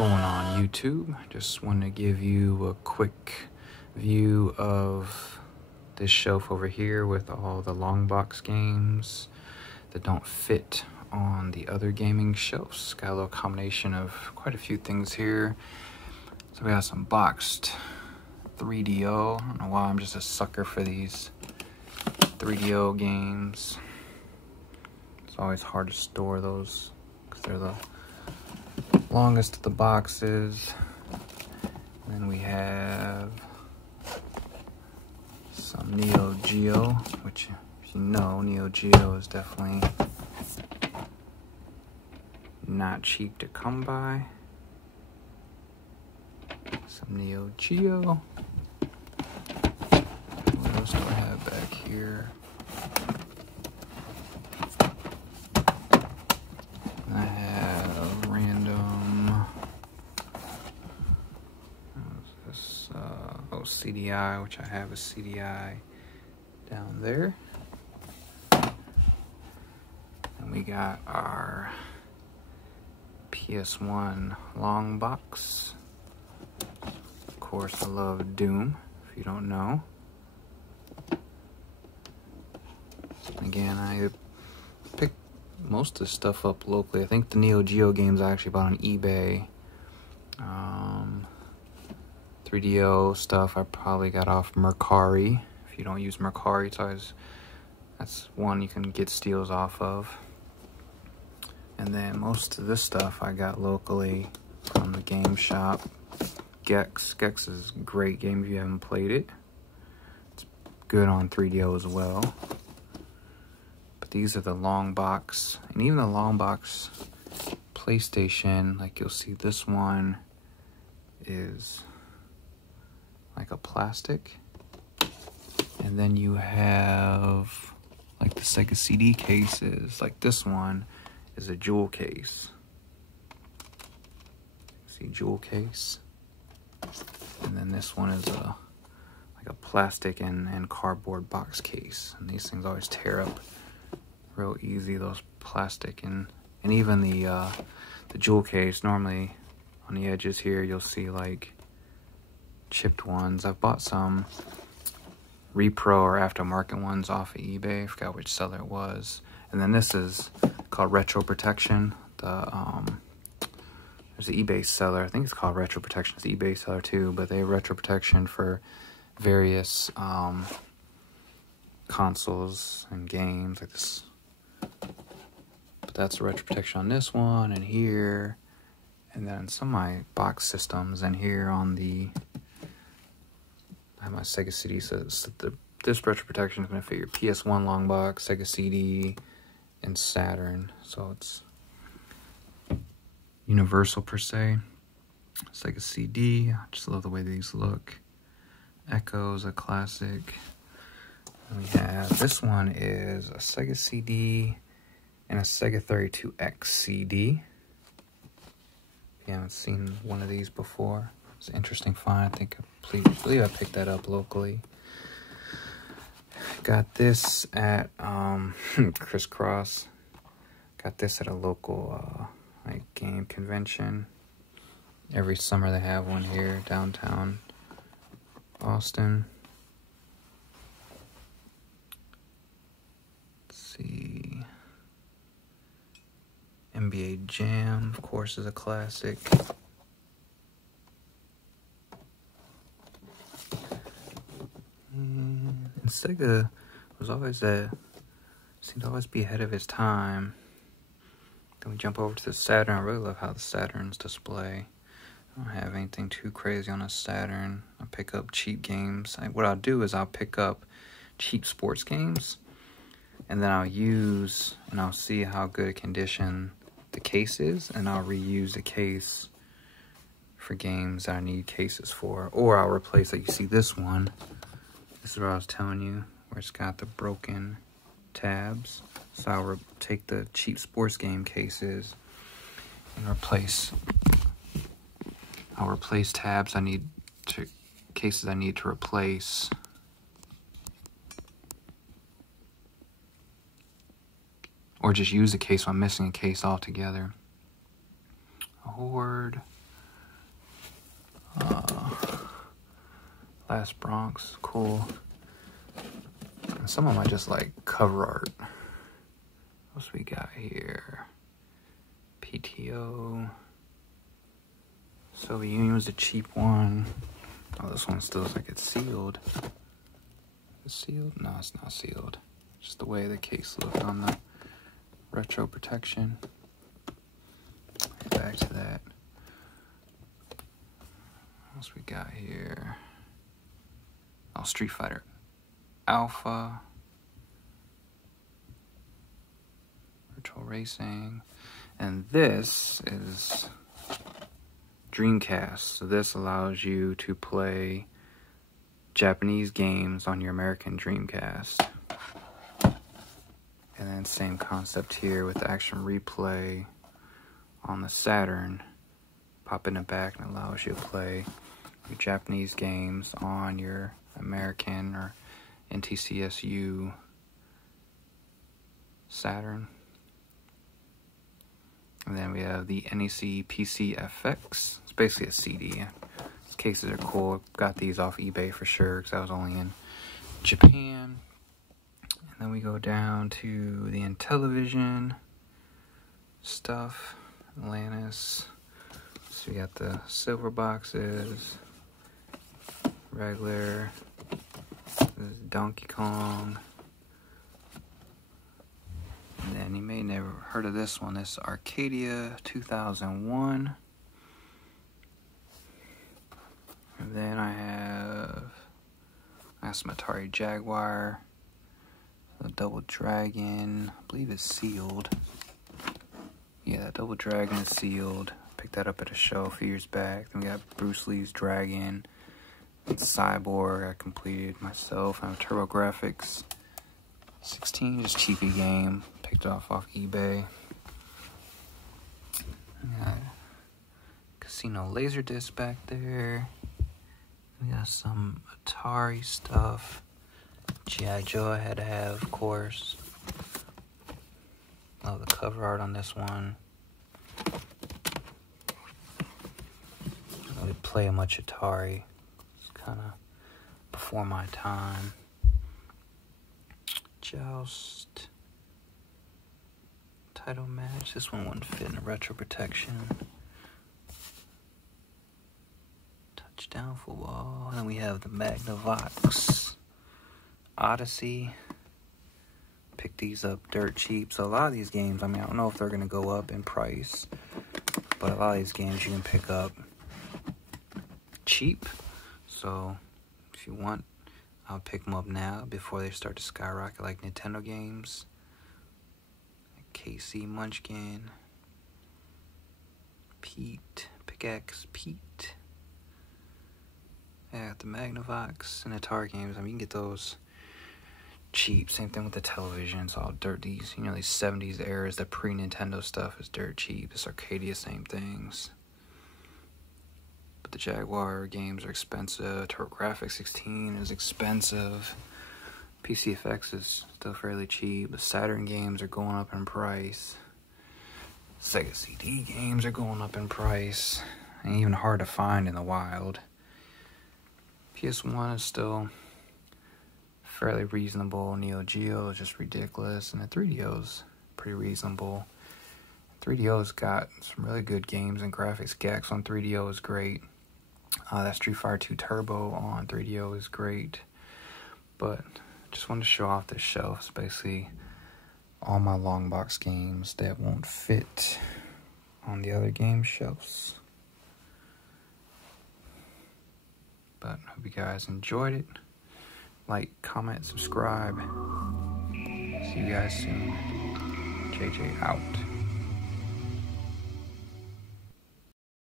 going on, YouTube? Just want to give you a quick view of this shelf over here with all the long box games that don't fit on the other gaming shelves. Got a little combination of quite a few things here. So we got some boxed 3DO. I don't know why, I'm just a sucker for these 3DO games. It's always hard to store those because they're the longest of the boxes. And then we have some Neo Geo, which, if you know, Neo Geo is definitely not cheap to come by. Some Neo Geo. What else do I have back here? I have random. What's this? CDI, which I have a CDI down there. And we got our PS1 long box. Of course, I love Doom, if you don't know. Again, I picked most of the stuff up locally. I think the Neo Geo games I actually bought on eBay. 3DO stuff I probably got off Mercari. If you don't use Mercari, it's always, that's one you can get steals off of. And then most of this stuff I got locally from the game shop. Gex. Gex is a great game if you haven't played it. It's good on 3DO as well. But these are the long box, and even the long box PlayStation, like you'll see this one is like a plastic. And then you have like the Sega Cd cases, like this one is a jewel case. See, jewel case. And then this one is like a plastic and cardboard box case. And these things always tear up real easy, those plastic and even the jewel case. Normally on the edges here you'll see like chipped ones. I've bought some repro or aftermarket ones off of eBay. I forgot which seller it was. And then this is called Retro Protection. There's an eBay seller. I think it's called Retro Protection. It's an eBay seller too, but they have Retro Protection for various consoles and games like this. But that's Retro Protection on this one and here. And then some of my box systems and here on the, I have my Sega CD, so this Retro Protection is going to fit your PS1 long box, Sega CD, and Saturn. So it's universal per se. Sega CD, I just love the way these look. Echo's a classic. And we have, this one is a Sega CD and a Sega 32X CD. If you haven't seen one of these before, it's an interesting find. I believe I picked that up locally. Got this at Crisscross. Got this at a local like game convention. Every summer they have one here downtown Austin. Let's see. NBA Jam, of course, is a classic. And Sega was always seemed to always be ahead of its time. Then we jump over to the Saturn. I really love how the Saturn's display. I don't have anything too crazy on a Saturn. I pick up cheap games. What I'll do is I'll pick up cheap sports games, and then I'll see how good a condition the case is, and I'll reuse the case for games that I need cases for. Or I'll replace, like you see this one. This is what I was telling you, where it's got the broken tabs. So I'll take the cheap sports game cases and I'll replace tabs cases I need to replace. Or just use a case when I'm missing a case altogether. A Horde. Last Bronx, cool. And some of them I just like cover art. What else we got here? PTO. Soviet Union was a cheap one. Oh, this one still looks like it's sealed. Is it sealed? No, it's not sealed. Just the way the case looked on the retro protection. Back to that. What else we got here? Oh, Street Fighter Alpha. Virtual Racing. And this is Dreamcast. So this allows you to play Japanese games on your American Dreamcast. And then same concept here with the Action Replay on the Saturn. Pop in the back and allows you to play your Japanese games on your American or NTCSU Saturn. And then we have the NEC PC FX. It's basically a CD. These cases are cool. Got these off eBay for sure because I was only in Japan. And then we go down to the Intellivision stuff. Atlantis. So we got the silver boxes. Regular. This is Donkey Kong. And then you may never heard of this one. This is Arcadia 2001. And then I have some Atari Jaguar. The Double Dragon. I believe it's sealed. Yeah, that Double Dragon is sealed. Picked that up at a show a few years back. Then we got Bruce Lee's Dragon. And Cyborg I completed myself. I have TurboGrafx 16, just cheapy game. Picked off eBay. We got Casino Laserdisc back there. We got some Atari stuff. G.I. Joe I had to have, of course. Love the cover art on this one. I don't really play much Atari. It's kind of before my time. Joust. Title match. This one wouldn't fit in the retro protection. Touchdown football. And then we have the Magnavox Odyssey. Pick these up dirt cheap. So a lot of these games, I mean, I don't know if they're going to go up in price, but a lot of these games you can pick up cheap. So if you want, I'll pick them up now before they start to skyrocket like Nintendo games. KC Munchkin. Pete. Pickaxe Pete. Yeah, the Magnavox and Atari games. I mean, you can get those cheap. Same thing with the television. It's all dirt. These 70s eras, the pre-Nintendo stuff is dirt cheap. This Arcadia, same things. But the Jaguar games are expensive. TurboGrafx 16 is expensive. PCFX is still fairly cheap. The Saturn games are going up in price. Sega CD games are going up in price. And even hard to find in the wild. PS1 is still fairly reasonable. Neo Geo is just ridiculous. And the 3DO is pretty reasonable. 3DO's got some really good games and graphics. Gax on 3DO is great. That Street Fighter 2 Turbo on 3DO is great. But just wanted to show off this shelf. It's basically all my long box games that won't fit on the other game shelves. But hope you guys enjoyed it. Like, comment, subscribe. See you guys soon. JJ out.